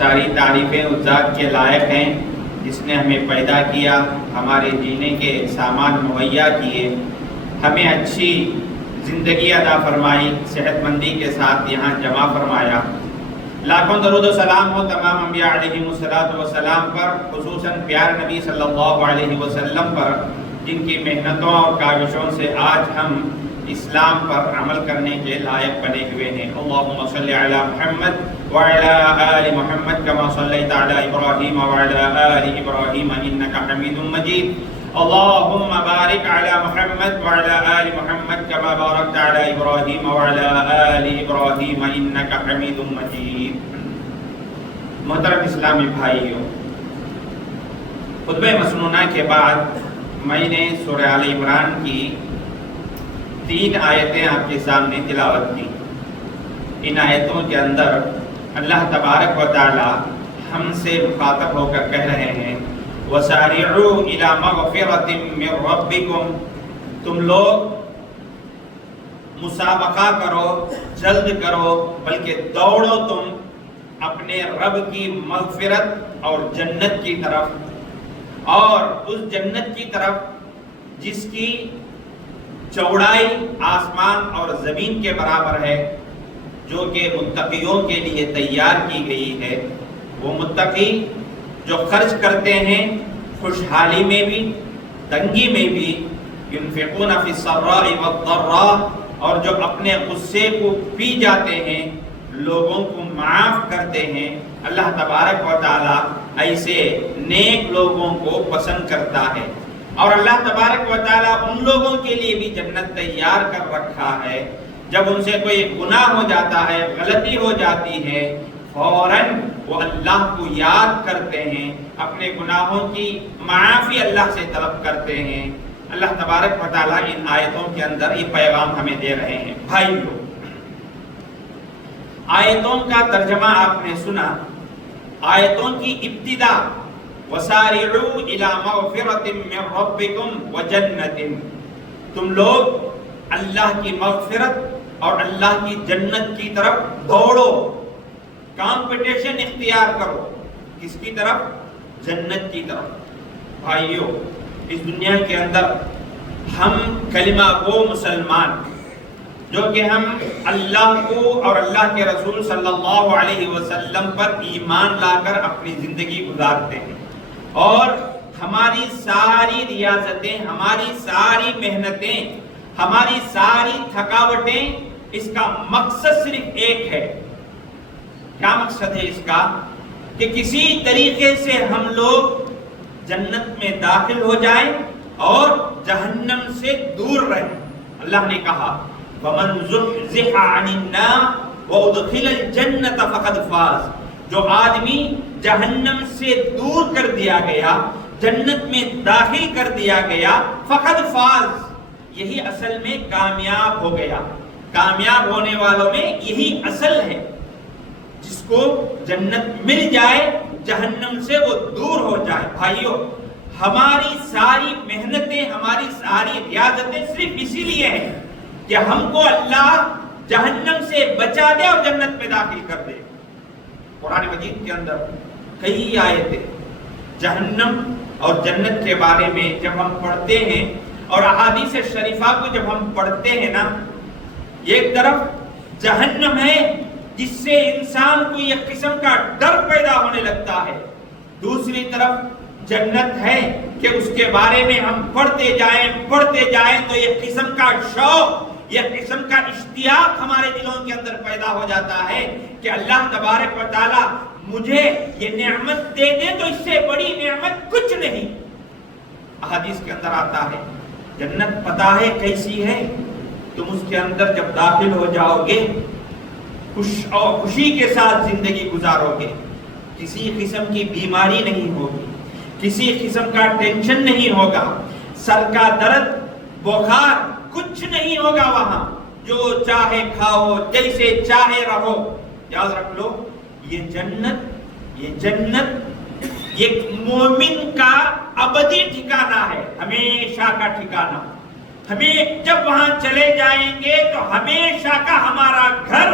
ساری تعریفیں اس ذات کے لائق ہیں جس نے ہمیں پیدا کیا، ہمارے جینے کے سامان مہیا کیے، ہمیں اچھی زندگی عطا فرمائی، صحت مندی کے ساتھ یہاں جمع فرمایا۔ لاکھوں درود و سلام ہو تمام انبیاء علیہم الصلوۃ والسلام پر، خصوصاً پیارے نبی صلی اللہ علیہ وسلم پر، جن کی محنتوں اور کاوشوں سے آج ہم اسلام پر عمل کرنے کے لائق بنے ہوئے ہیں۔ اللہم صلی علی محمد وعلی آل محمد کما صلیت علی ابراہیم وعلی آل ابراہیم انکا حمید مجید۔ اللہم بارک علی محمد وعلی آل محمد کما بارکت علی ابراہیم وعلی آل ابراہیم انکا حمید مجید۔ محترم اسلامی بھائیو، خطبہ مسنونہ کے بعد میں نے سورہ آل عمران کی 3 آیتیں آپ کے سامنے تلاوت کی۔ ان آیتوں کے اندر اللہ تبارک و تعالی ہم سے مخاطب ہو کر کہہ رہے ہیں وَسَارِعُوا إِلَى مَغْفِرَةٍ مِّن رَبِّكُمْ، تم لوگ مسابقہ کرو، جلد کرو، بلکہ دوڑو تم اپنے رب کی مغفرت اور جنت کی طرف، اور اس جنت کی طرف جس کی چوڑائی آسمان اور زمین کے برابر ہے، جو کہ متقیوں کے لیے تیار کی گئی ہے۔ وہ متقی جو خرچ کرتے ہیں خوشحالی میں بھی، تنگی میں بھی، ينفقون فی السراء والضراء، اور جو اپنے غصے کو پی جاتے ہیں، لوگوں کو معاف کرتے ہیں۔ اللہ تبارک و تعالی ایسے نیک لوگوں کو پسند کرتا ہے، اور اللہ تبارک و تعالیٰ ان لوگوں کے لیے بھی جنت تیار کر رکھا ہے۔ جب ان سے کوئی گناہ ہو جاتا ہے، غلطی ہو جاتی ہے، فوراً وہ اللہ کو یاد کرتے ہیں، اپنے گناہوں کی معافی اللہ سے طلب کرتے ہیں۔ اللہ تبارک و تعالیٰ ان آیتوں کے اندر یہ پیغام ہمیں دے رہے ہیں۔ بھائیو، آیتوں کا ترجمہ آپ نے سنا۔ آیتوں کی ابتدا وَسَارِعُوا إِلَى مَغْفِرَةٍ مِّن رَبِّكُمْ وَجَنَّةٍ، تم لوگ اللہ کی مغفرت اور اللہ کی جنت کی طرف دوڑو، کمپٹیشن اختیار کرو۔ کس کی طرف؟ جنت کی طرف۔ بھائیو، اس دنیا کے اندر ہم کلمہ گو مسلمان، جو کہ ہم اللہ کو اور اللہ کے رسول صلی اللہ علیہ وسلم پر ایمان لا کر اپنی زندگی گزارتے ہیں، اور ہماری ساری ریاضتیں، ہماری ساری محنتیں، ہماری ساری تھکاوٹیں، اس کا مقصد صرف ایک ہے۔ کیا مقصد ہے اس کا؟ کہ کسی طریقے سے ہم لوگ جنت میں داخل ہو جائیں اور جہنم سے دور رہیں۔ اللہ نے کہا وَمَنْ زُحْزِحَ عَنِ النَّارِ وَأُدْخِلَ الْجَنَّةَ فَقَدْ فَازَ، جو آدمی جہنم سے دور کر دیا گیا، جنت میں داخل کر دیا گیا، فقد فاز، یہی اصل میں کامیاب ہو گیا۔ کامیاب ہونے والوں میں یہی اصل ہے، جس کو جنت مل جائے، جہنم سے وہ دور ہو جائے۔ بھائیو، ہماری ساری محنتیں، ہماری ساری ریاضتیں صرف اسی لیے ہیں کہ ہم کو اللہ جہنم سے بچا دے اور جنت میں داخل کر دے۔ قرآن مجید کے اندر کئی آیتیں جہنم اور جنت کے بارے میں جب ہم پڑھتے ہیں، اور احادیث شریفہ کو جب ہم پڑھتے ہیں نا، ایک طرف جہنم ہے جس سے انسان کو ایک قسم کا ڈر پیدا ہونے لگتا ہے، دوسری طرف جنت ہے کہ اس کے بارے میں ہم پڑھتے جائیں تو ایک قسم کا شوق، ایک قسم کا اشتیاق ہمارے دلوں کے اندر پیدا ہو جاتا ہے کہ اللہ تبارک و تعالی مجھے یہ نعمت دے دے تو اس سے بڑی نعمت کچھ نہیں۔ احادیث کے اندر آتا ہے جنت پتہ ہے کیسی ہے، تم اس کے اندر جب داخل ہو جاؤ گے خوشی کے ساتھ زندگی گزارو گے، کسی قسم کی بیماری نہیں ہوگی، کسی قسم کا ٹینشن نہیں ہوگا، سر کا درد، بخار کچھ نہیں ہوگا وہاں، جو چاہے کھاؤ، جیسے چاہے رہو۔ یاد رکھ لو، یہ جنت ایک مومن کا ابدی ٹھکانہ ہے، ہمیشہ کا ٹھکانہ۔ ہمیں جب وہاں چلے جائیں گے تو ہمیشہ کا ہمارا گھر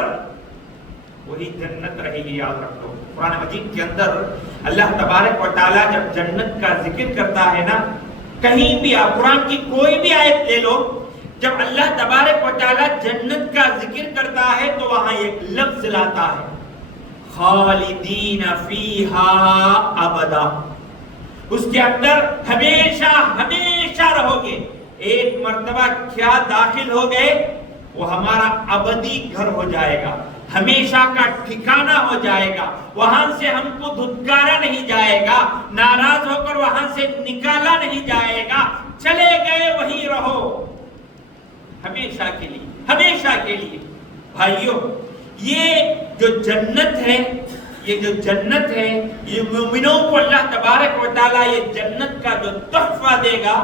وہی جنت رہے گی، یاد رکھ لو۔ قرآن مجید کے اندر اللہ تبارک و تعالیٰ جب جنت کا ذکر کرتا ہے نا، کہیں بھی آپ قرآن کی کوئی بھی آیت لے لو، جب اللہ تبارک و تعالیٰ جنت کا ذکر کرتا ہے تو وہاں ایک لفظ لاتا ہے، خالدین فیہا ابدا، اس کے اندر ہمیشہ ہمیشہ رہو گے۔ ایک مرتبہ کیا داخل ہو گئے، وہ ہمارا ابدی گھر ہو جائے گا، ہمیشہ کا ٹھکانہ ہو جائے گا، وہاں سے ہم کو دھتکارا نہیں جائے گا، ناراض ہو کر وہاں سے نکالا نہیں جائے گا، چلے گئے وہیں رہو ہمیشہ کے لیے، ہمیشہ کے لیے۔ بھائیو، یہ جو جنت ہے، یہ جو جنت ہے، یہ مومنوں کو اللہ تبارک و تعالیٰ یہ جنت کا جو تحفہ دے گا،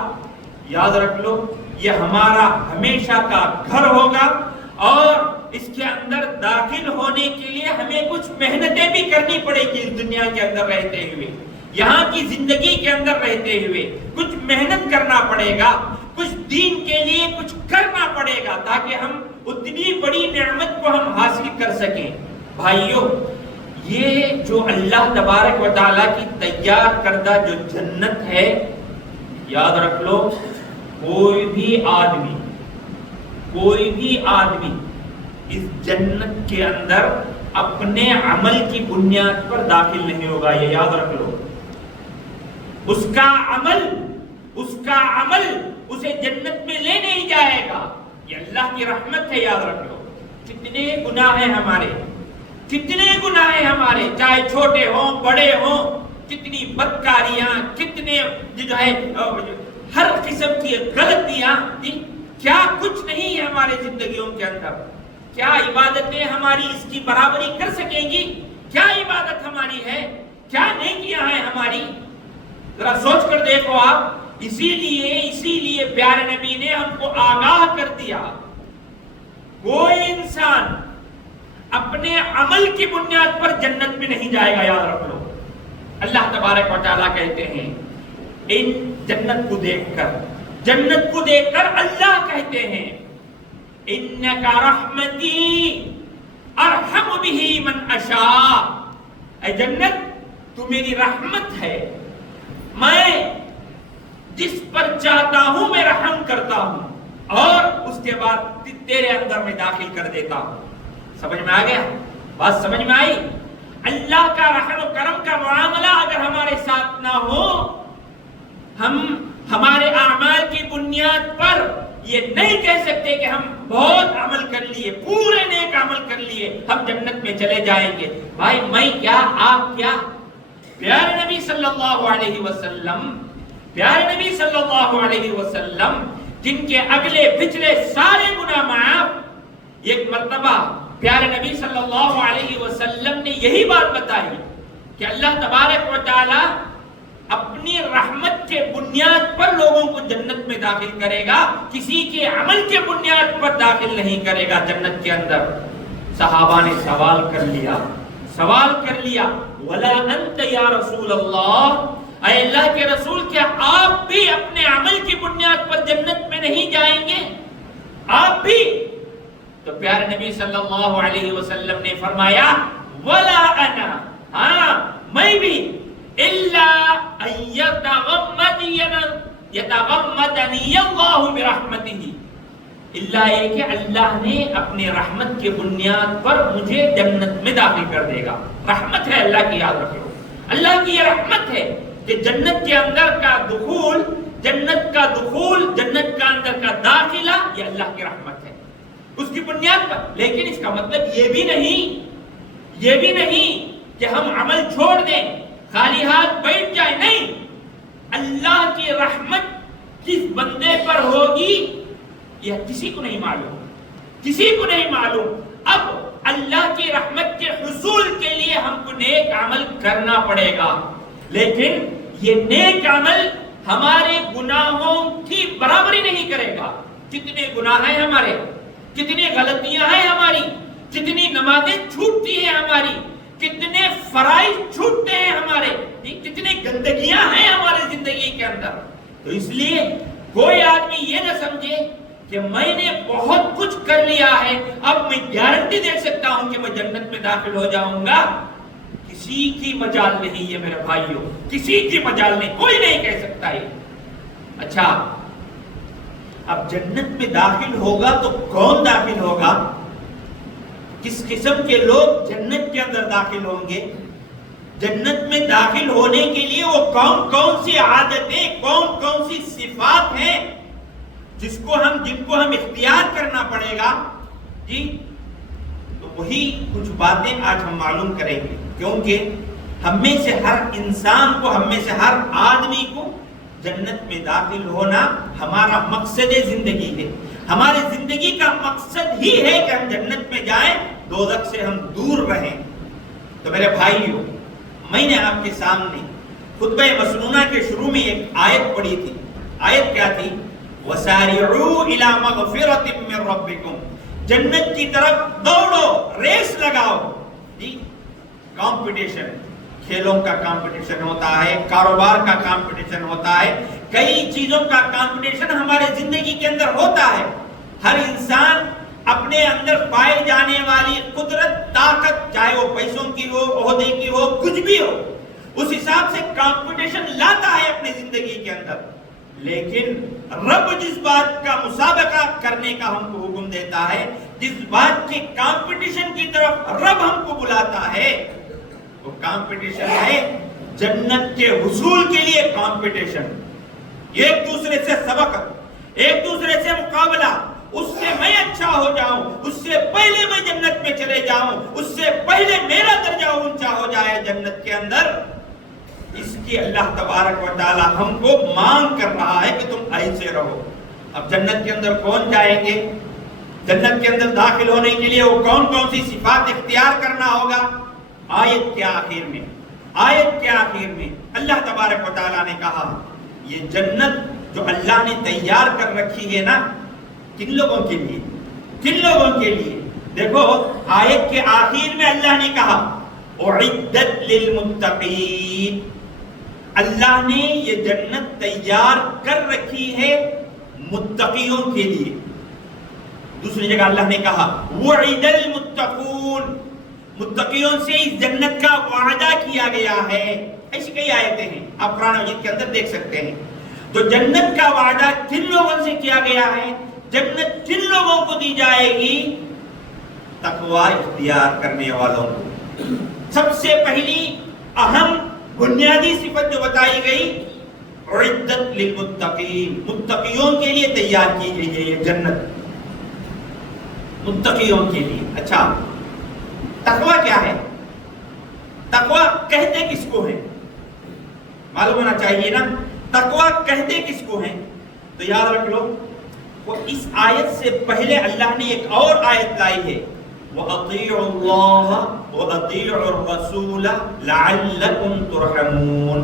یاد رکھ لو، یہ ہمارا ہمیشہ کا گھر ہوگا، اور اس کے اندر داخل ہونے کے لیے ہمیں کچھ محنتیں بھی کرنی پڑے گی۔ اس دنیا کے اندر رہتے ہوئے، یہاں کی زندگی کے اندر رہتے ہوئے کچھ محنت کرنا پڑے گا، کچھ دین کے لیے کچھ کرنا پڑے گا، تاکہ ہم اتنی بڑی نعمت کو ہم حاصل کر سکیں۔ بھائیو، یہ جو اللہ تبارک و تعالیٰ کی تیار کردہ جو جنت ہے، یاد رکھ لو، کوئی بھی آدمی اس جنت کے اندر اپنے عمل کی بنیاد پر داخل نہیں ہوگا، یہ یاد رکھ لو۔ اس کا عمل اسے جنت میں لے نہیں جائے گا، یہ اللہ کی رحمت ہے، یاد رکھ لو۔ کتنے گناہ ہیں ہمارے، چاہے چھوٹے ہوں بڑے ہوں، کتنی بدکاریاں، کتنے جو ہے ہر قسم کی غلطیاں، کیا کچھ نہیں ہے ہماری زندگیوں کے اندر۔ کیا عبادتیں ہماری اس کی برابری کر سکیں گی؟ کیا عبادت ہماری ہے؟ کیا نیکیاں ہیں ہماری؟ ذرا سوچ کر دیکھو آپ۔ اسی لیے پیارے نبی نے ہم کو آگاہ کر دیا، کوئی انسان اپنے عمل کی بنیاد پر جنت میں نہیں جائے گا، یاد رکھ لو۔ اللہ تبارک و تعالیٰ کہتے ہیں، ان جنت کو دیکھ کر اللہ کہتے ہیں، انکا رحمتی ارحم بہ من اشاء، اے جنت تو میری رحمت ہے، میں جس پر چاہتا ہوں میں رحم کرتا ہوں، اور اس کے بعد تیرے اندر میں داخل کر دیتا ہوں۔ سمجھ میں آ گیا؟ بات سمجھ میں آئی؟ اللہ کا رحم و کرم کا معاملہ اگر ہمارے ساتھ نہ ہو، ہم ہمارے اعمال کی بنیاد پر یہ نہیں کہہ سکتے کہ ہم بہت عمل کر لیے، پورے نیک عمل کر لیے، ہم جنت میں چلے جائیں گے۔ بھائی، میں کیا، آپ کیا؟ پیارے نبی صلی اللہ علیہ وسلم جن کے اگلے پچھلے سارے گناہ معاف، ایک مرتبہ پیارے نبی صلی اللہ علیہ وسلم نے یہی بات بتائی کہ اللہ تبارک و تعالی اپنی رحمت کے بنیاد پر لوگوں کو جنت میں داخل کرے گا، کسی کے عمل کے بنیاد پر داخل نہیں کرے گا جنت کے اندر۔ صحابہ نے سوال کر لیا، وَلَا أَنْتَ يَا رَسُولَ اللَّهِ، اے اللہ کے رسول، کیا آپ بھی اپنے عمل کی بنیاد پر جنت میں نہیں جائیں گے؟ آپ بھی؟ تو پیارے نبی صلی اللہ علیہ وسلم نے فرمایا، وَلَا أَنَا، ہاں میں بھی، إِلَّا أَن يَتَغَمَّدَنِيَ اللَّهُ بِرَحْمَتِهِ، اللہ یہ کہ اللہ نے اپنے رحمت کے بنیاد پر مجھے جنت میں داخل کر دے گا۔ رحمت ہے اللہ کی، یاد رکھو، اللہ کی یہ رحمت ہے کہ جنت کے اندر کا دخول، جنت کا اندر کا داخلہ، یہ اللہ کی رحمت ہے اس کی بنیاد پر۔ لیکن اس کا مطلب یہ بھی نہیں کہ ہم عمل چھوڑ دیں، خالی ہاتھ بیٹھ جائیں، نہیں۔ اللہ کی رحمت کس بندے پر ہوگی یہ کسی کو نہیں معلوم۔ اب اللہ کی رحمت کے حصول کے لیے ہم کو نیک عمل کرنا پڑے گا، لیکن یہ نیک عمل ہمارے گناہوں کی برابری نہیں کرے گا۔ کتنے گناہ ہیں ہمارے، کتنی غلطیاں ہیں ہماری، کتنی نمازیں چھوٹتی ہیں ہماری، کتنے فرائض چھوٹتے ہیں ہمارے، کتنی گندگیاں ہیں ہماری زندگی کے اندر۔ تو اس لیے کوئی آدمی یہ نہ سمجھے کہ میں نے بہت کچھ کر لیا ہے، اب میں گارنٹی دے سکتا ہوں کہ میں جنت میں داخل ہو جاؤں گا، کسی کی مجال نہیں ہے میرے بھائیوں، کسی کی مجال نہیں، کوئی نہیں کہہ سکتا ہے۔ اچھا، اب جنت میں داخل ہوگا تو کون داخل ہوگا؟ کس قسم کے لوگ جنت کے اندر داخل ہوں گے؟ جنت میں داخل ہونے کے لیے وہ کون کون سی عادتیں، کون کون سی صفات ہیں جن کو ہم اختیار کرنا پڑے گا؟ جی، تو وہی کچھ باتیں آج ہم معلوم کریں گے، کیونکہ ہم میں سے ہر انسان کو، ہم میں سے ہر آدمی کو جنت میں داخل ہونا ہمارا مقصد زندگی ہے۔ ہماری زندگی کا مقصد ہی ہے کہ ہم جنت میں جائیں، دوزخ سے ہم دور رہیں۔ تو میرے بھائیوں، میں نے آپ کے سامنے خطبہ مسنونہ کے شروع میں ایک آیت پڑھی تھی۔ آیت کیا تھی؟ وَسَارِعُوا إِلَى مَغْفِرَةٍ مِّن رَبِّكُمْ، جنت کی طرف دوڑو، ریس لگاؤ۔ جی، کمپٹیشن، کھیلوں کا کمپٹیشن ہوتا ہے، کاروبار کا کمپٹیشن ہوتا ہے، کئی چیزوں کا کمپٹیشن ہمارے زندگی کے اندر ہوتا ہے۔ ہر انسان اپنے اندر پائے جانے والی قدرت، طاقت، چاہے وہ پیسوں کی ہو، عہدے کی ہو، کچھ بھی ہو، اس حساب سے کمپٹیشن لاتا ہے اپنی زندگی کے اندر۔ لیکن رب جس بات کا مسابقہ کرنے کا ہم کو حکم دیتا ہے، جس بات کے کمپٹیشن کی طرف رب ہم کو بلاتا ہے، وہ کمپٹیشن ہے جنت کے حصول کے لیے کمپٹیشن۔ ایک دوسرے سے سبقت، ایک دوسرے سے مقابلہ، اس سے میں اچھا ہو جاؤں، اس سے پہلے میں جنت میں چلے جاؤں، اس سے پہلے میرا درجہ اونچا ہو جائے جنت کے اندر۔ اس کی اللہ تبارک و تعالی ہم کو مانگ کر رہا ہے کہ تم ایسے رہو۔ اب جنت کے اندر کون جائیں گے؟ جنت کے اندر داخل ہونے کے لیے وہ کون کون سی صفات اختیار کرنا ہوگا؟ آیت کے آخر میں اللہ تبارک و تعالیٰ نے کہا، یہ جنت جو اللہ نے تیار کر رکھی ہے نا، کن لوگوں کے لیے؟ کن لوگوں کے لیے؟ دیکھو، آیت کے آخر میں اللہ نے کہا اعدت للمتقین، اللہ نے یہ جنت تیار کر رکھی ہے متقیوں کے لیے۔ دوسری جگہ اللہ نے کہا وعد المتقون، متقیوں سے اس جنت کا وعدہ کیا گیا ہے۔ ایسی کئی آیتیں ہیں، آپ قرآن مجید کے اندر دیکھ سکتے ہیں۔ تو جنت کا وعدہ کن لوگوں سے کیا گیا ہے؟ جنت کن لوگوں کو دی جائے گی؟ تقوی اختیار کرنے والوں کو۔ سب سے پہلی اہم بنیادی صفت جو بتائی گئی، اعدت للمتقین، متقیوں کے لیے تیار کی گئی ہے یہ جنت، متقیوں کے لیے۔ اچھا، تقوی کیا ہے؟ تقوی کہتے کس کو ہے؟ معلوم ہونا چاہیے نا، تقوی کہتے کس کو ہیں؟ تو یاد رکھ لو، وہ اس آیت سے پہلے اللہ نے ایک اور آیت لائی ہے، وَأَطِيعُوا اللَّهَ وَأَطِيعُوا الرَّسُولَ لَعَلَّكُمْ تُرْحَمُونَ۔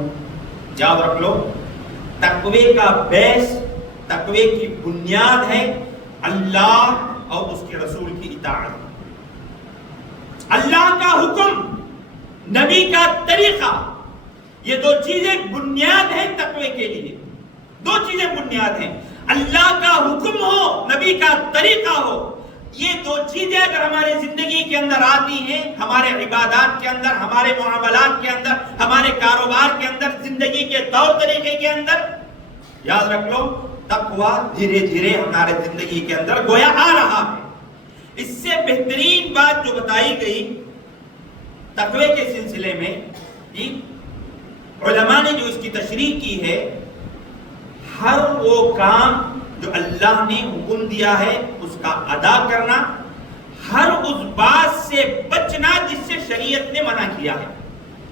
یاد رکھ لو، تقوی کا بیس، تقوی کی بنیاد ہے اللہ اور اس کے رسول کی اطاعت۔ اللہ کا حکم، نبی کا طریقہ، یہ دو چیزیں بنیاد ہیں تقوی کے لیے۔ دو چیزیں بنیاد ہیں، اللہ کا حکم ہو، نبی کا طریقہ ہو۔ یہ دو چیزیں اگر ہماری زندگی کے اندر آتی ہیں، ہمارے عبادات کے اندر، ہمارے معاملات کے اندر، ہمارے کاروبار کے اندر، زندگی کے طور طریقے کے اندر، یاد رکھ لو تقوی دھیرے دھیرے ہمارے زندگی کے اندر گویا آ رہا ہے۔ اس سے بہترین بات جو بتائی گئی تقوی کے سلسلے میں، علماء نے جو اس کی تشریح کی ہے، ہر وہ کام جو اللہ نے حکم دیا ہے اس کا ادا کرنا، ہر اس بات سے بچنا جس سے شریعت نے منع کیا ہے،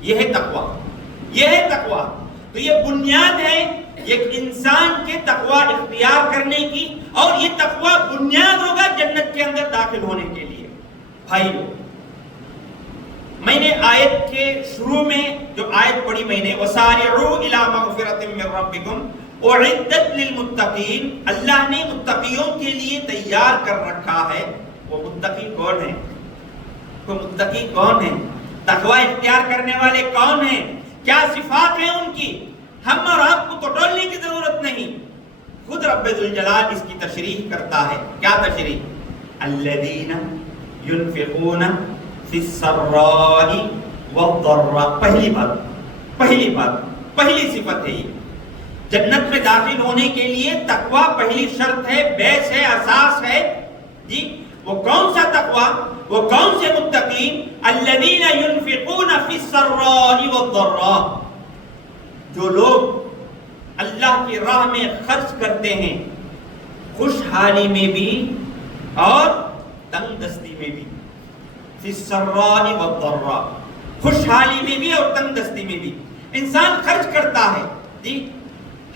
یہ ہے تقوی، یہ ہے تقوی۔ تو یہ بنیاد ہے ایک انسان کے تقوی اختیار کرنے کی، اور یہ تقوی بنیاد ہوگا جنت کے اندر داخل ہونے کے لیے۔ بھائیو، میں نے آیت کے شروع میں جو آیت پڑھی، میں نے وَسَارِعُوا إِلَى مَغْفِرَةٍ مِّن رَبِّكُمْ اعدت للمتقین، اللہ نے متقیوں کے لیے تیار کر رکھا ہے۔ وہ متقی کون ہیں؟ وہ متقی کون ہیں؟ تقوی اختیار کرنے والے کون ہیں؟ کیا صفات ہیں ان کی؟ ہم اور آپ کو تو ٹولنے کی ضرورت نہیں، خود رب ذوالجلال اس کی تشریح کرتا ہے. کیا تشریح؟ الذین ينفقون فی السراء والضراء. پہلی بات پہلی صفت ہے یہ. جنت میں داخل ہونے کے لیے تقوی پہلی شرط ہے، بیس ہے، اساس ہے. جی وہ کون سا تقوی؟ وہ کون سے متقین؟ الذین ينفقون فی السراء والضراء، جو لوگ اللہ کی راہ میں خرچ کرتے ہیں خوشحالی میں بھی اور تنگ دستی میں بھی. فی السراء والضراء، خوشحالی میں بھی اور تنگ دستی میں بھی انسان خرچ کرتا ہے. جی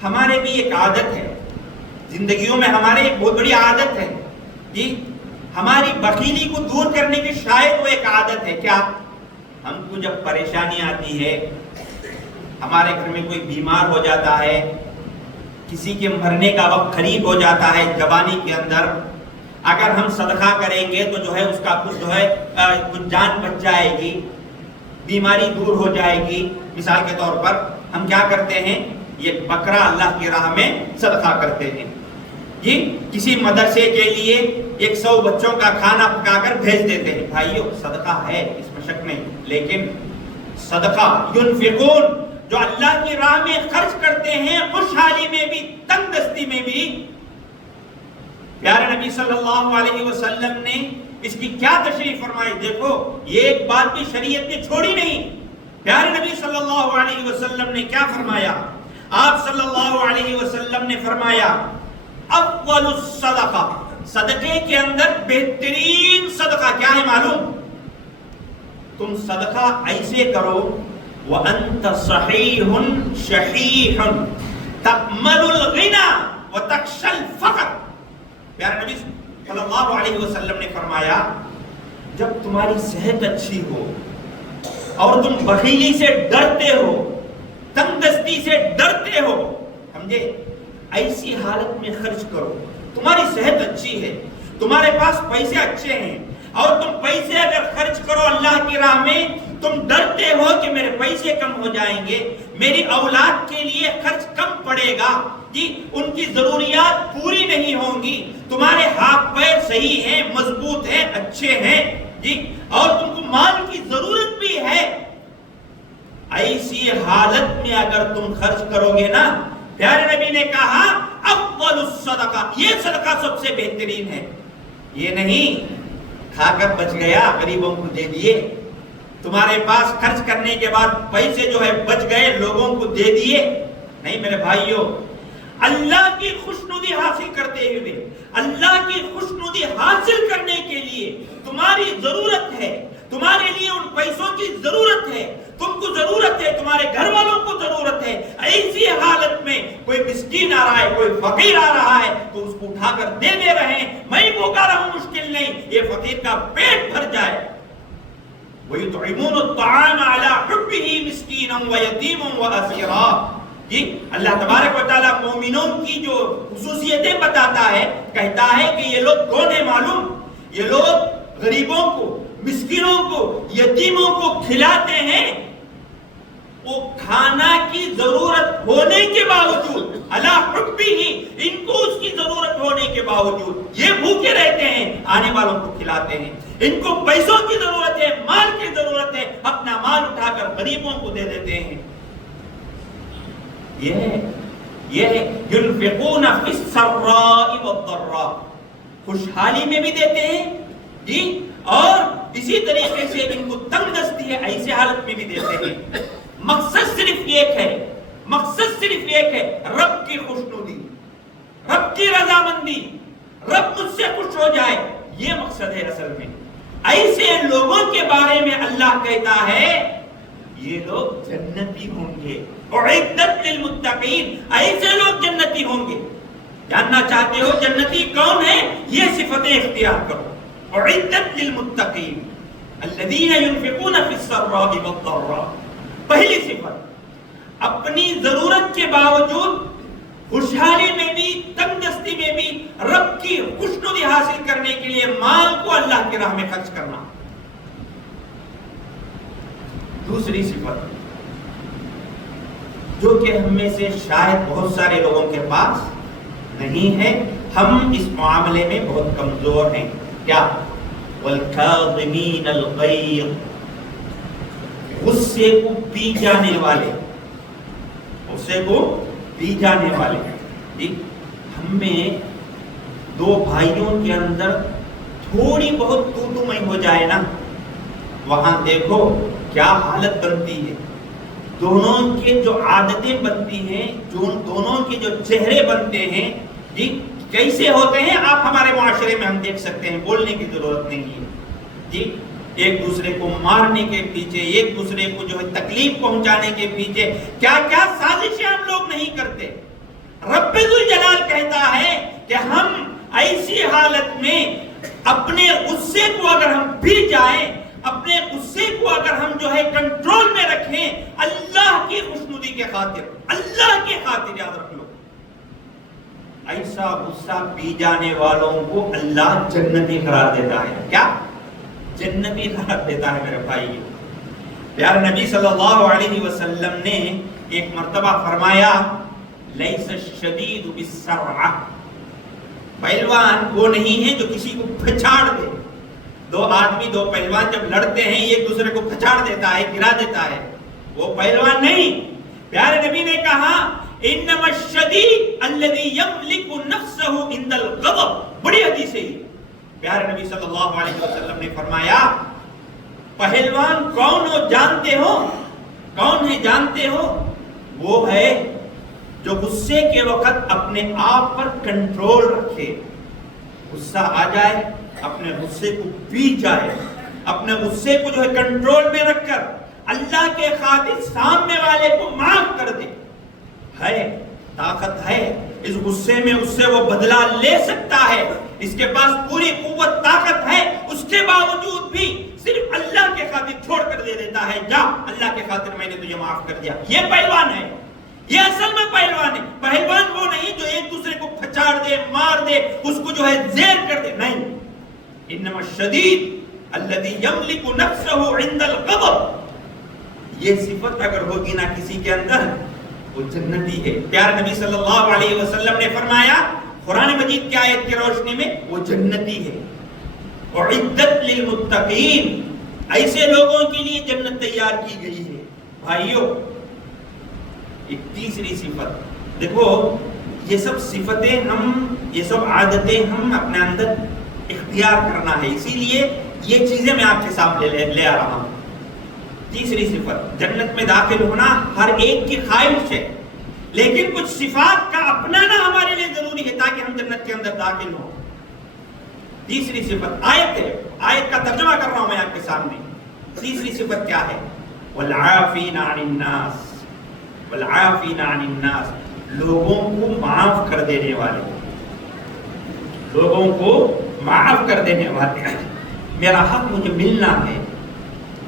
ہمارے بھی ایک عادت ہے زندگیوں میں، ہمارے ایک بہت بڑی عادت ہے. جی ہماری بخیلی کو دور کرنے کی شاید وہ ایک عادت ہے. کیا؟ ہم کو جب پریشانی آتی ہے، ہمارے گھر میں کوئی بیمار ہو جاتا ہے، کسی کے مرنے کا وقت قریب ہو جاتا ہے جوانی کے اندر، اگر ہم صدقہ کریں گے تو اس کا کچھ جان بچ جائے گی، بیماری دور ہو جائے گی. مثال کے طور پر ہم کیا کرتے ہیں؟ یہ بکرا اللہ کی راہ میں صدقہ کرتے ہیں. جی کسی مدرسے کے لیے 100 بچوں کا کھانا پکا کر بھیج دیتے ہیں. بھائیو صدقہ ہے، اس میں شک نہیں، لیکن صدقہ ينفقون، جو اللہ کی راہ میں خرچ کرتے ہیں خوشحالی میں بھی تنگ دستی میں بھی. پیارے نبی صلی اللہ علیہ وسلم نے اس کی کیا تشریح فرمائی؟ دیکھو یہ ایک بات بھی شریعت نے چھوڑی نہیں. پیارے نبی صلی اللہ علیہ وسلم نے کیا فرمایا؟ آپ صلی اللہ علیہ وسلم نے فرمایا افضل الصدقہ، صدقے کے اندر بہترین صدقہ کیا ہے معلوم؟ تم صدقہ ایسے کرو وَأَنْتَ صَحِيحٌ شَحِيحٌ تَأْمَلُ الْغِنَى وَتَخْشَى الْفَقْرَ. پیارے نبی صلی اللہ علیہ وسلم نے فرمایا جب تمہاری صحت اچھی ہو اور تم بخیلی سے ڈرتے ہو، تنگ دستی سے ڈرتے ہو، سمجھے، ایسی حالت میں خرچ کرو. تمہاری صحت اچھی ہے، تمہارے پاس پیسے اچھے ہیں، اور تم پیسے اگر خرچ کرو اللہ کی راہ میں، تم ڈرتے ہو کہ میرے پیسے کم ہو جائیں گے، میری اولاد کے لیے خرچ کم پڑے گا، جی ان کی ضروریات پوری نہیں ہوں گی، تمہارے ہاتھ پیر صحیح ہیں، مضبوط ہیں، اچھے ہیں، جی اور تم کو مال کی ضرورت بھی ہے، ایسی حالت میں اگر تم خرچ کرو گے نا، پیارے نبی نے کہا افضل الصدقہ، یہ صدقہ سب سے بہترین ہے. یہ نہیں کھا کر بچ گیا غریبوں کو دے دیے، تمہارے پاس خرچ کرنے کے بعد پیسے بچ گئے لوگوں کو دے دیے. نہیں میرے بھائیوں، اللہ کی خوشنودی حاصل کرتے ہوئے، اللہ کی خوشنودی حاصل کرنے کے لیے تمہاری ضرورت ہے، تمہارے لیے ان پیسوں کی ضرورت ہے، تم کو ضرورت ہے، تمہارے گھر والوں کو ضرورت ہے. ایسی حالت میں کوئی مسکین آ رہا ہے، کوئی فقیر آ رہا ہے تو اس کو اٹھا کر دے رہے ہیں. میں بھوکا رہوں مشکل نہیں، یہ فقیر کا پیٹ بھر جائے. وَيُطْعِمُونَ الطَّعَامَ عَلَى حُبِّهِ مِسْكِينًا وَيَتِيمًا وَأَسِيرًا. جی اللہ تبارک و تعالیٰ مومنوں کی جو خصوصیتیں بتاتا ہے، کہتا ہے کہ یہ لوگ کون ہیں معلوم؟ یہ لوگ غریبوں کو، مسکینوں کو، یتیموں کو کھلاتے ہیں، وہ کھانا کی ضرورت ہونے کے باوجود، علی حبہ، ان کو اس کی ضرورت ہونے کے باوجود یہ بھوکے رہتے ہیں، آنے والوں کو کھلاتے ہیں. ان کو پیسوں کی ضرورت ہے، مال کی ضرورت ہے، اپنا مال اٹھا کر غریبوں کو دے دیتے ہیں. یہ ہے ينفقون فی السراء والضراء، خوشحالی میں بھی دیتے ہیں جی، اور اسی طریقے سے ان کو تنگ دستی ہے ایسے حالت میں بھی دیتے ہیں. مقصد صرف ایک ہے، رب کی خوشنودی، رب کی رضامندی، رب مجھ سے خوش ہو جائے، یہ مقصد ہے اصل میں. ایسے لوگوں کے بارے میں اللہ کہتا ہے یہ لوگ جنتی ہوں گے. اعدت للمتقین، ایسے لوگ جنتی ہوں گے. جاننا چاہتے ہو جنتی کون ہے؟ یہ صفتیں اختیار کرو. اعدت للمتقین الذین ينفقون فی السراء والضراء. پہلی صفت، اپنی ضرورت کے باوجود خوشحالی میں بھی تنگ دستی میں بھی رب کی خوشنودی حاصل کرنے کے لیے مال کو اللہ کی راہ میں خرچ کرنا. دوسری صفت جو کہ ہم میں سے شاید بہت سارے لوگوں کے پاس نہیں ہے. ہم اس معاملے میں بہت کمزور ہیں. کیا؟ والکاظمین الغیظ، غصے کو پی جانے والے، غصے کو پی جانے والے. ہم میں دو بھائیوں کے اندر تھوڑی بہت تو میں ہو جائے نا، وہاں دیکھو کیا حالت بنتی ہے. دونوں کے جو عادتیں بنتی ہیں، جو دونوں کے جو چہرے بنتے ہیں، جی کیسے ہوتے ہیں آپ ہمارے معاشرے میں ہم دیکھ سکتے ہیں، بولنے کی ضرورت نہیں ہے. جی ایک دوسرے کو مارنے کے پیچھے، ایک دوسرے کو جو ہے تکلیف پہنچانے کے پیچھے کیا کیا سازشیں ہم لوگ نہیں کرتے. رب ذوالجلال کہتا ہے کہ ہم ایسی حالت میں اپنے غصے کو اگر ہم پی جائیں، اپنے غصے کو اگر ہم جو ہے کنٹرول میں رکھیں، اللہ کی خوشنودی کے خاطر، اللہ کے خاطر، یاد رکھ لو، ایسا غصہ پی جانے والوں کو اللہ جنتی قرار دیتا ہے. کیا؟ جنتی قرار دیتا ہے. میرے بھائی، پیارے نبی صلی اللہ علیہ وسلم نے ایک مرتبہ فرمایا، لیس الشدید بالسرعہ، پہلوان وہ نہیں ہے جو کسی کو پھچاڑ دے. دو آدمی، دو پہلوان جب لڑتے ہیں ایک دوسرے کو پھچاڑ دیتا ہے، گرا دیتا ہے، وہ پہلوان نہیں. پیارے نبی نے کہا انما الشدید الذی یملک نفسہ عند الغضب. بڑی حدیث ہے. پیارے نبی صلی اللہ علیہ وسلم نے فرمایا پہلوان کون ہو جانتے ہو؟ کون ہے جانتے ہو؟ وہ ہے جو غصے کے وقت اپنے آپ پر کنٹرول رکھے. غصہ آ جائے، اپنے غصے کو پی جائے، اپنے غصے کو جو ہے کنٹرول میں رکھ کر اللہ کے خاطر سامنے والے کو معاف کر دے. ہے طاقت ہے اس غصے میں، اس سے وہ بدلہ لے سکتا ہے، اس کے پاس پوری قوت طاقت ہے، اس کے باوجود بھی صرف اللہ کے خاطر چھوڑ کر دے دیتا ہے، جا اللہ کے خاطر میں نے تجھے معاف کر دیا. یہ پہلوان ہے، یہ اصل میں پہلوان ہے. پہلوان وہ نہیں جو ایک دوسرے کو پھچاڑ دے، مار دے، اس کو جو ہے زیر کر دے. نہیں، انما الشدید الذی یملک نفسہ عند الغضب. یہ صفت اگر ہوگی نا کسی کے اندر، وہ جنتی ہے. پیارے نبی صلی اللہ علیہ وسلم نے فرمایا قرآن مجید کی آیت کی روشنی میں، وہ جنتی ہے. اعدت للمتقین، ایسے لوگوں کے لیے جنت تیار کی گئی ہے. بھائیو، ایک تیسری صفت دیکھو، یہ سب صفتیں ہم، یہ سب عادتیں ہم اپنے اندر اختیار کرنا ہے. اسی لیے یہ چیزیں میں آپ کے سامنے لے آ رہا ہوں. تیسری صفت، جنت میں داخل ہونا ہر ایک کی خواہش ہے، لیکن کچھ صفات کا اپنانا ہمارے لیے ضروری ہے تاکہ ہم جنت کے اندر داخل ہوں. تیسری صفت آیت ہے، آیت کا ترجمہ کر رہا ہوں میں آپ کے سامنے. تیسری صفت کیا ہے؟ والعافین عن الناس، والعافین عن الناس، لوگوں کو معاف کر دینے والے، لوگوں کو معاف کر دینے والے. میرا حق مجھے ملنا ہے،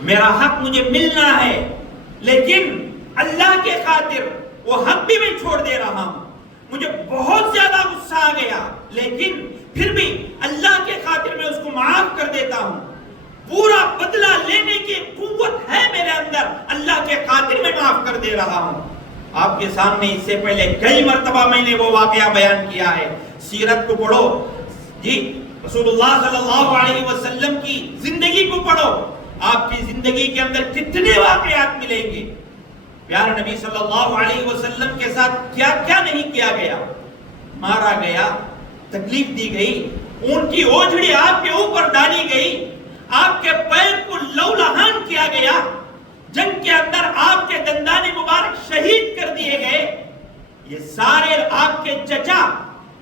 میرا حق مجھے ملنا ہے، لیکن اللہ کے خاطر وہ حق بھی میں چھوڑ دے رہا ہوں. مجھے بہت زیادہ غصہ آ گیا، لیکن پھر بھی اللہ کے خاطر میں اس کو معاف کر دیتا ہوں. پورا بدلہ لینے کی قوت ہے میرے اندر، اللہ کے خاطر میں معاف کر دے رہا ہوں. آپ کے سامنے اس سے پہلے کئی مرتبہ میں نے وہ واقعہ بیان کیا ہے. سیرت کو پڑھو جی، رسول اللہ صلی اللہ علیہ وسلم کی زندگی کو پڑھو، آپ کی زندگی کے اندر کتنے واقعات ملیں گے. پیارے نبی صلی اللہ علیہ وسلم کے ساتھ کیا کیا نہیں کیا گیا. مارا گیا، تکلیف دی گئی، اون کی اوجھڑی آپ کے اوپر ڈالی گئی، آپ کے پیر کو لہولہان کیا گیا، جنگ کے اندر آپ کے دندان مبارک شہید کر دیے گئے. یہ سارے آپ کے چچا،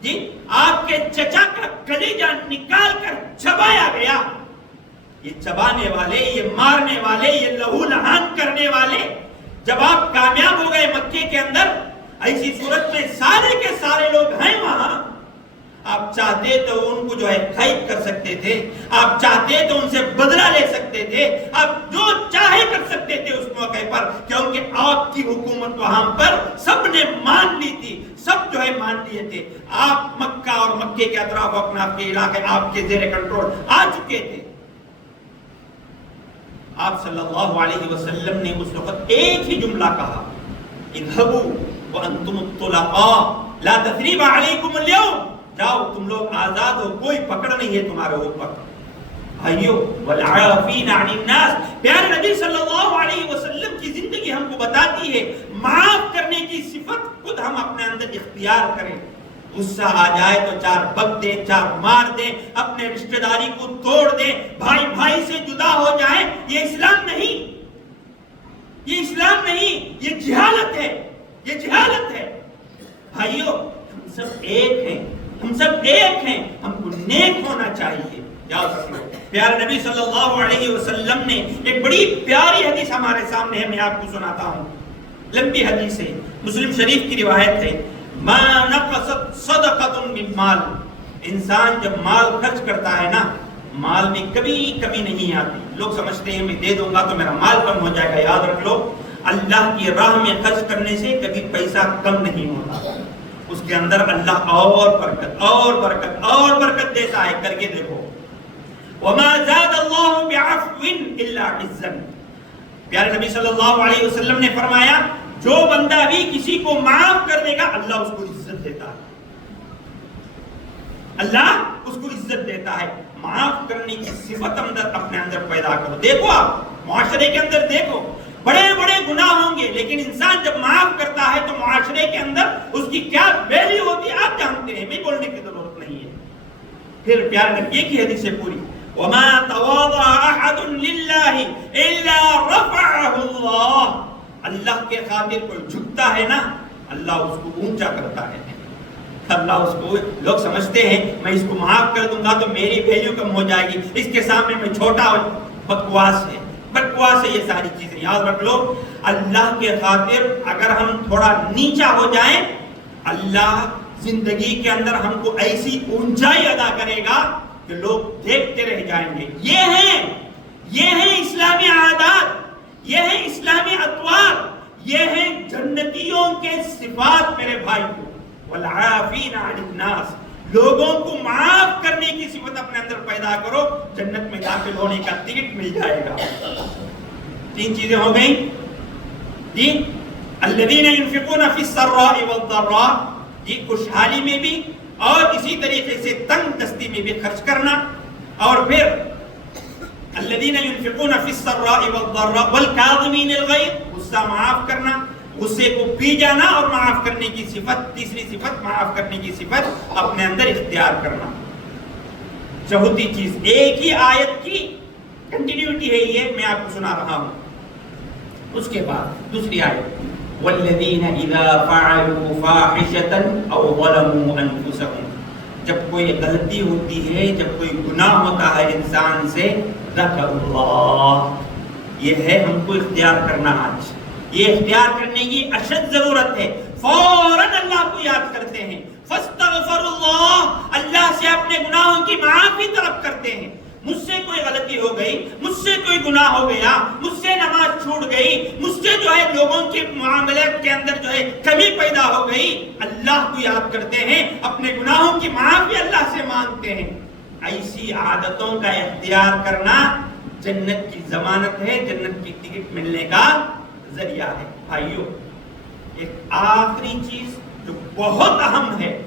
جی آپ کے چچا کا کلیجہ نکال کر چبایا گیا. یہ چبانے والے، یہ مارنے والے، یہ لہو لہان کرنے والے جب آپ کامیاب ہو گئے مکے کے اندر، ایسی صورت میں سارے کے سارے لوگ ہیں وہاں. آپ چاہتے تو ان کو جو ہے قید کر سکتے تھے، آپ چاہتے تو ان سے بدلہ لے سکتے تھے، آپ جو چاہے کر سکتے تھے اس موقع پر، کیونکہ آپ کی حکومت وہاں پر سب نے مان لی تھی، سب جو ہے مان لیے تھے. آپ مکہ اور مکے کے اطراف اپنا آپ کے علاقے آپ کے زیر کنٹرول آ چکے تھے. آپ صلی اللہ علیہ وسلم نے اس وقت ایک ہی جملہ کہا، اذهبوا وانتم الطلقاء، لا تثریب علیکم اليوم، جاؤ تم لوگ آزاد ہو، کوئی پکڑ نہیں ہے تمہارے اوپر. بھائیو والعافین عن الناس، پیارے نبی صلی اللہ علیہ وسلم کی زندگی ہم کو بتاتی ہے معاف کرنے کی صفت خود ہم اپنے اندر اختیار کریں. غصہ آ جائے تو 4 بک دیں، 4 مار دیں، اپنے رشتہ داری کو توڑ دیں، بھائی بھائی سے جدا ہو جائیں. یہ اسلام نہیں، یہ اسلام نہیں، یہ جہالت ہے، یہ جہالت ہے. بھائیو ہم سب ایک ہیں، ہم سب ایک ہیں، ہم کو نیک ہونا چاہیے. یاد رکھنا. پیارے نبی صلی اللہ علیہ وسلم نے ایک بڑی پیاری حدیث ہمارے سامنے ہے، میں آپ کو سناتا ہوں. لمبی حدیث ہے، مسلم شریف کی روایت ہے. ما نقصت صدقۃ من مال، انسان جب مال خرچ کرتا ہے نا، مال میں کبھی کمی نہیں آتی. لوگ سمجھتے ہیں میں دے دوں گا تو میرا مال کم ہو جائے گا. یاد رکھ لو، اللہ کی راہ میں خرچ کرنے سے کبھی پیسہ کم نہیں ہوتا. اس کے اندر اللہ اور برکت اور برکت اور برکت دیتا ہے. کر کے دیکھو. وما زاد اللہ بعفو الا عزا، پیارے نبی صلی اللہ علیہ وسلم نے فرمایا جو بندہ بھی کسی کو معاف کر دے گا اللہ اس کو عزت دیتا ہے. اللہ اس کو عزت دیتا ہے. معاف کرنے کی صفت اپنے اندر پیدا کرو. دیکھو آپ معاشرے کے اندر دیکھو، بڑے بڑے گناہ ہوں گے لیکن انسان جب معاف کرتا ہے تو معاشرے کے اندر اس کی کیا ویلیو ہوتی ہے آپ جانتے ہیں، میں بولنے کی ضرورت نہیں ہے. پھر پیارے نبی کی حدیث ہے پوری. وما تواضع احد للہ الا رفعہ اللہ، اللہ کے خاطر کوئی جھکتا ہے نا اللہ اس کو اونچا کرتا ہے. اللہ اس کو، لوگ سمجھتے ہیں میں اس کو معاف کر دوں گا تو میری ویلیو کم ہو جائے گی، اس کے سامنے میں چھوٹا ہو. بکواس ہے، بکواس ہے یہ ساری چیزیں. یاد رکھ لو اللہ کے خاطر اگر ہم تھوڑا نیچا ہو جائیں اللہ زندگی کے اندر ہم کو ایسی اونچائی ادا کرے گا کہ لوگ دیکھتے رہ جائیں گے. یہ ہیں اسلامی عادات، یہ ہیں اسلامی اطوار، یہ ہیں جنتیوں کے صفات. میرے بھائی کو والعافین عن الناس، لوگوں کو معاف کرنے کی صفت اپنے اندر پیدا کرو، جنت میں داخل ہونے کا ٹکٹ مل جائے گا. 3 چیزیں ہو گئیں جی. الذین ينفقون فی السراء والضراء، جی خوشحالی میں بھی اور اسی طریقے سے تنگ دستی میں بھی خرچ کرنا. اور پھر الذین ينفقون فی السراء والضراء والکاظمین الغیظ، غصہ معاف کرنا، غصے کو پی جانا اور معاف کرنے کی صفت. تیسری صفت معاف کرنے کی صفت اپنے اندر اختیار کرنا. چوتھی چیز ایک ہی آیت کی کنٹینیوٹی ہے، یہ میں آپ کو سنا رہا ہوں. اس کے بعد دوسری آیت والذین اذا فعلوا فاحشة او ظلموا انفسهم، جب کوئی غلطی ہوتی ہے، جب کوئی گناہ ہوتا ہے انسان سے، ذکر اللہ، یہ ہے ہم کو اختیار کرنا. آج یہ اختیار کرنے کی اشد ضرورت ہے. فوراً اللہ کو یاد کرتے ہیں، فاستغفر اللہ، اللہ سے اپنے گناہوں کی معافی طلب کرتے ہیں. مجھ سے کوئی غلطی ہو گئی، مجھ سے کوئی گناہ ہو گیا، مجھ سے نماز چھوٹ گئی، مجھ سے جو ہے لوگوں کے معاملات کے اندر جو ہے کمی پیدا ہو گئی، اللہ کو یاد کرتے ہیں، اپنے گناہوں کی معافی اللہ سے مانگتے ہیں. ایسی عادتوں کا اختیار کرنا جنت کی ضمانت ہے، جنت کی ٹکٹ ملنے کا ذریعہ ہے. بھائیو ایک آخری چیز جو بہت اہم ہے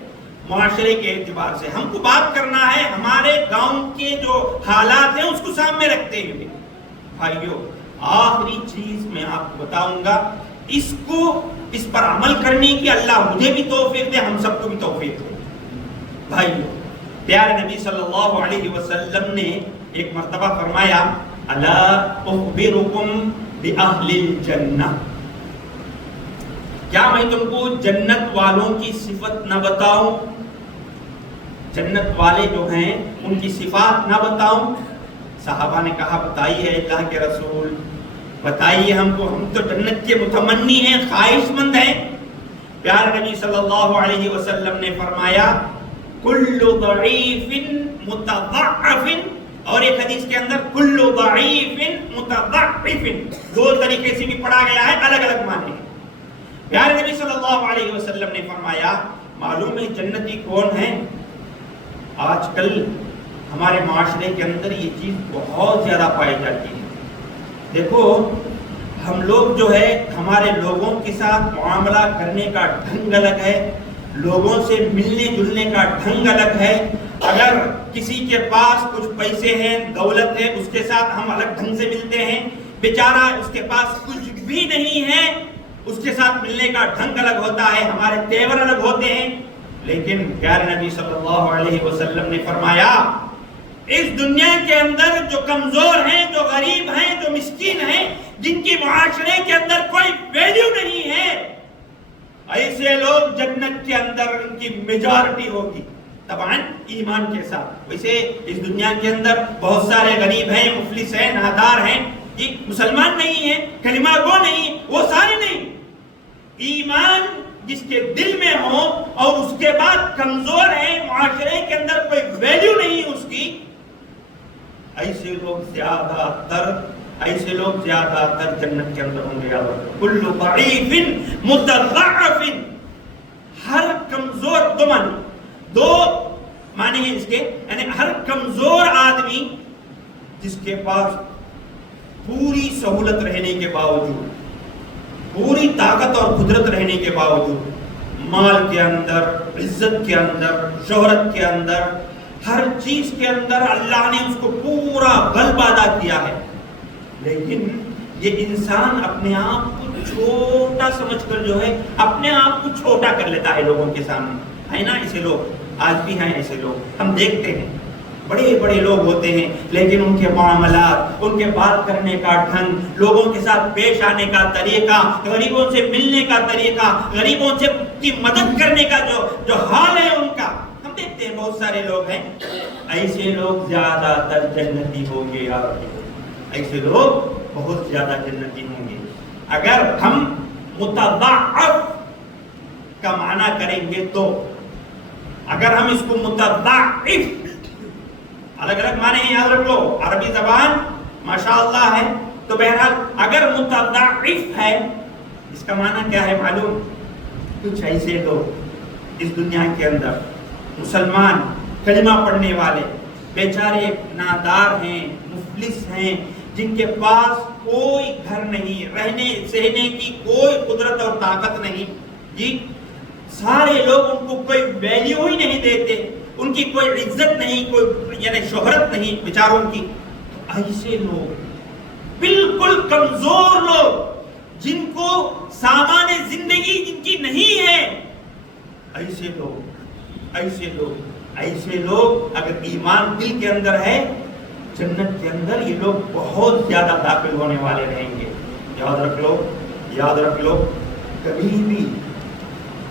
معاشرے کے اعتبار سے، ہم کو بات کرنا ہے ہمارے گاؤں کے جو حالات ہیں اس کو سامنے رکھتے ہوئے. بھائیو آخری چیز میں آپ کو بتاؤں گا، اس پر عمل کرنے کی اللہ مجھے بھی توفیق دے، ہم سب کو بھی توفیق دے. بھائیو پیارے نبی صلی اللہ علیہ وسلم نے ایک مرتبہ فرمایا الا اخبرکم بأہل الجنہ، کیا میں تم کو جنت والوں کی صفت نہ بتاؤں؟ جنت والے جو ہیں ان کی صفات نہ بتاؤں؟ صحابہ نے کہا بتائیے اللہ کے رسول، بتائیے ہم کو، ہم تو جنت کے متمنی ہیں، خواہش مند ہیں. پیارے نبی صلی اللہ علیہ وسلم نے فرمایا کل ضعیف متضعف، اور ایک حدیث کے اندر کل ضعیف متضعف، 2 طریقے سے بھی پڑھا گیا ہے، الگ الگ معنی. پیارے نبی صلی اللہ علیہ وسلم نے فرمایا معلوم ہے جنتی کون ہے؟ آج کل ہمارے معاشرے کے اندر یہ چیز بہت زیادہ پائی جاتی ہے. دیکھو ہم لوگ جو ہے ہمارے لوگوں کے ساتھ معاملہ کرنے کا ڈھنگ الگ ہے، لوگوں سے ملنے جلنے کا ڈھنگ الگ ہے. اگر کسی کے پاس کچھ پیسے ہیں، دولت ہے، اس کے ساتھ ہم الگ ڈھنگ سے ملتے ہیں. بیچارہ اس کے پاس کچھ بھی نہیں ہے، اس کے ساتھ ملنے کا ڈھنگ الگ ہوتا ہے، ہمارے تیور الگ ہوتے ہیں. لیکن پیارے نبی صلی اللہ علیہ وسلم نے فرمایا اس دنیا کے اندر جو کمزور ہیں، جو غریب ہیں، جو مسکین ہیں، جن کی معاشرے کے اندر کوئی ویلیو نہیں ہے، ایسے لوگ جنت کے اندر ان کی میجارٹی ہوگی، طبعاً ایمان کے ساتھ. ویسے اس دنیا کے اندر بہت سارے غریب ہیں، مفلس ہیں، نادار ہیں، یہ مسلمان نہیں ہیں، کلمہ گو نہیں، وہ سارے نہیں. ایمان جس کے دل میں ہو اور اس کے بعد کمزور ہے، معاشرے کے اندر کوئی ویلیو نہیں اس کی، ایسے لوگ زیادہ تر جنت کے اندر ہوں گے. کل ضعیف متضعف، ہر کمزور، دو معنی ہیں اس کے، یعنی ہر کمزور آدمی جس کے پاس پوری سہولت رہنے کے باوجود، پوری طاقت اور قدرت رہنے کے باوجود، مال کے اندر، عزت کے اندر، شہرت کے اندر، ہر چیز کے اندر اللہ نے اس کو پورا غلبہ ادا کیا ہے، لیکن یہ انسان اپنے آپ کو چھوٹا سمجھ کر جو ہے اپنے آپ کو چھوٹا کر لیتا ہے لوگوں کے سامنے. ہے نا ایسے لوگ، آج بھی ہیں ایسے لوگ، ہم دیکھتے ہیں. بڑے بڑے لوگ ہوتے ہیں لیکن ان کے معاملات، ان کے بات کرنے کا ڈھنگ، لوگوں کے ساتھ پیش آنے کا طریقہ، غریبوں سے ملنے کا طریقہ، غریبوں سے کی مدد کرنے کا جو حال ہے ان کا، ہم دیکھتے ہیں بہت سارے لوگ ہیں. ایسے لوگ زیادہ تر جنتی ہوں گے، ایسے لوگ بہت زیادہ جنتی ہوں گے. اگر ہم متضعف کا معنی کریں گے تو، اگر ہم اس کو متضعف، الگ الگ معنی ہیں، یاد رکھ لو، عربی زبان ماشاءاللہ ہے. تو بہرحال اگر متضعف ہے، اس کا معنی کیا ہے معلوم؟ کچھ ایسے لوگ اس دنیا کے اندر مسلمان، کلمہ پڑھنے والے، بیچارے نادار ہیں، مفلس ہیں، جن کے پاس کوئی گھر نہیں، رہنے سہنے کی کوئی قدرت اور طاقت نہیں. جی سارے لوگ ان کو کوئی ویلیو ہی نہیں دیتے، ان کی کوئی عزت نہیں، کوئی یعنی شہرت نہیں بیچاروں کی. ایسے لوگ بالکل کمزور لوگ، جن کو سامان زندگی جن کی نہیں ہے، ایسے لوگ اگر ایمان دل کے اندر ہے، جنت کے اندر یہ لوگ بہت زیادہ داخل ہونے والے رہیں گے. یاد رکھ لو،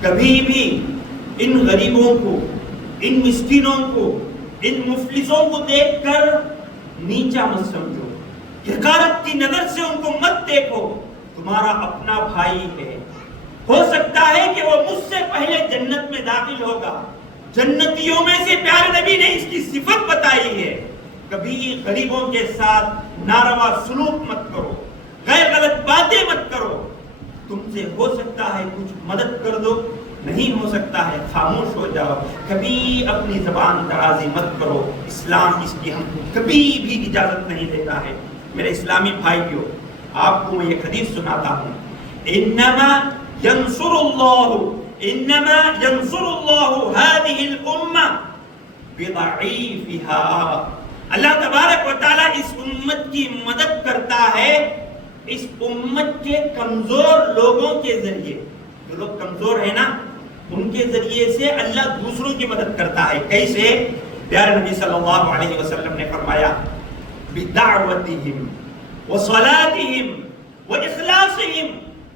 کبھی بھی ان غریبوں کو، ان مسکینوں کو، ان مفلسوں کو دیکھ کر نیچا مت سمجھو، حقارت کی نظر سے ان کو مت دیکھو. تمہارا اپنا بھائی ہے، ہو سکتا ہے کہ وہ مجھ سے پہلے جنت میں داخل ہوگا. جنتیوں میں سے پیارے نبی نے اس کی صفت بتائی ہے. کبھی غریبوں کے ساتھ ناروا سلوک مت کرو، غیر غلط باتیں مت کرو. تم سے ہو سکتا ہے کچھ مدد کر دو، نہیں ہو سکتا ہے خاموش ہو جاؤ. کبھی اپنی زبان درازی مت کرو. اسلام اس کی ہم کو کبھی بھی اجازت نہیں دیتا ہے. میرے اسلامی بھائیوں، آپ کو میں یہ حدیث سناتا ہوں. انما ینصر اللہ هذه الامه بضعیفها. اللہ تبارک و تعالیٰ اس امت کی مدد کرتا ہے اس امت کے کمزور لوگوں کے ذریعے. جو لوگ کمزور ہیں نا، ان کے ذریعے سے اللہ دوسروں کی مدد کرتا ہے. کیسے؟ پیارے نبی صلی اللہ علیہ وسلم نے فرمایا بدعوتہم وصلاتہم واخلاصہم.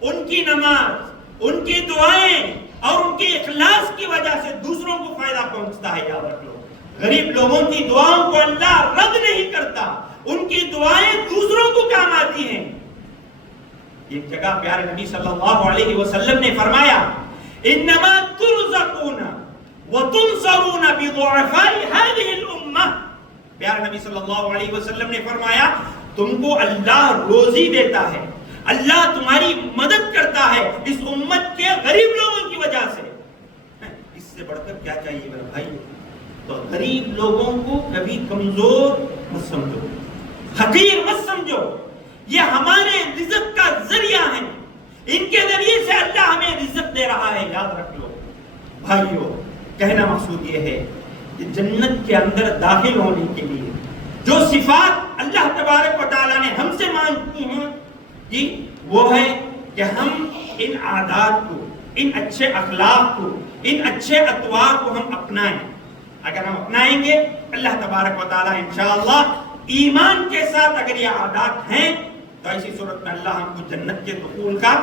ان کی نماز، ان کی دعائیں اور ان کی اخلاص کی وجہ سے دوسروں کو فائدہ پہنچتا ہے. یاد رکھ لو، غریب لوگوں کی دعاؤں کو اللہ رد نہیں کرتا، ان کی دعائیں دوسروں کو کام آتی ہیں. ایک جگہ پیارے نبی صلی اللہ علیہ وسلم نے فرمایا انما ترزقون وتنصرون بضعفاء هذه الامه. پیارے نبی صلی اللہ علیہ وسلم نے فرمایا تم کو اللہ روزی دیتا ہے، اللہ تمہاری مدد کرتا ہے اس امت کے غریب لوگوں کی وجہ سے. اس سے بڑھ کر کیا چاہیے میرے بھائی؟ تو غریب لوگوں کو کبھی کمزور مت سمجھو، حقیر مت سمجھو. یہ ہمارے رزق کا ذریعہ ہیں، ان کے ذریعے سے اللہ ہمیں رزق دے رہا ہے. یاد رکھ لو، بھائیوں کہنا مقصود یہ ہے کہ جنت کے اندر داخل ہونے کے لیے جو صفات اللہ تبارک و تعالیٰ نے ہم سے مانگی ہیں جی وہ ہے کہ ہم ان عادات کو، ان اچھے اخلاق کو، ان اچھے اطوار کو ہم اپنائیں. اگر ہم اپنائیں گے اللہ تبارک و تعالیٰ انشاءاللہ ایمان کے ساتھ اگر یہ عادات ہیں تو ایسی صورت میں اللہ ہم کو جنت کے دخول کا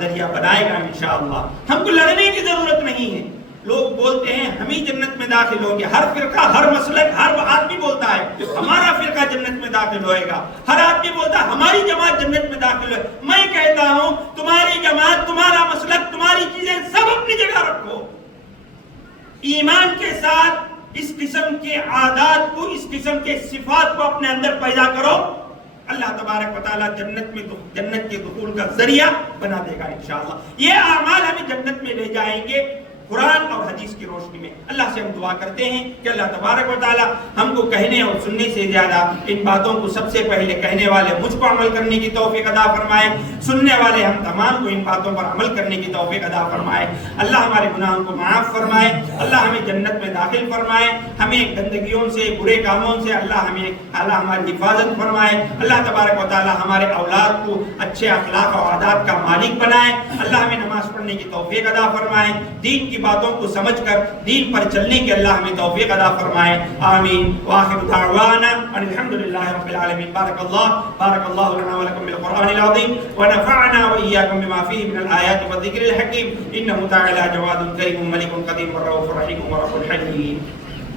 ذریعہ بنائے گا انشاءاللہ. ہم کو لڑنے کی ضرورت نہیں ہے. لوگ بولتے ہیں ہم ہی جنت میں داخل ہوں گے، ہر فرقہ، ہر مسلک، ہر آدمی بولتا ہے ہمارا فرقہ جنت میں داخل ہوئے گا، ہر آدمی بولتا ہے ہماری جماعت جنت میں داخل ہوئے. میں کہتا ہوں تمہاری جماعت، تمہارا مسلک، تمہاری چیزیں سب اپنی جگہ رکھو، ایمان کے ساتھ اس قسم کے عادات کو، اس قسم کے صفات کو اپنے اندر پیدا کرو. اللہ تبارک و تعالیٰ جنت کے دخول کا ذریعہ بنا دے گا انشاءاللہ. یہ اعمال ہمیں جنت میں لے جائیں گے قرآن اور حدیث کی روشنی میں. اللہ سے ہم دعا کرتے ہیں کہ اللہ تبارک و تعالیٰ ہم کو کہنے اور سننے سے زیادہ ان باتوں کو سب سے پہلے کہنے والے مجھ کو عمل کرنے کی توفیق عطا فرمائے، سننے والے ہم تمام کو ان باتوں پر عمل کرنے کی توفیق عطا فرمائے. اللہ ہمارے گناہوں کو معاف فرمائے، اللہ ہمیں جنت میں داخل فرمائے، ہمیں گندگیوں سے، برے کاموں سے اللہ ہماری حفاظت فرمائے. اللہ تبارک و تعالیٰ ہمارے اولاد کو اچھے اخلاق اور عادات کا مالک بنائے. اللہ ہمیں نماز پڑھنے کی توفیق عطا فرمائے، دین کی باتوں کو سمجھ کر دین پر چلنے کے اللہ ہمیں توفیق عطا فرمائے. آمین. وآخر دعوانا ان الحمدللہ رب العالمین. بارک اللہ لنا ولکم بالقرآن العظیم ونفعنا وإياكم بما فيه من الآيات والذكر الحكيم. إنه تعالى جواد كريم ملك قدير والرؤوف الرحيم ورب الحليم.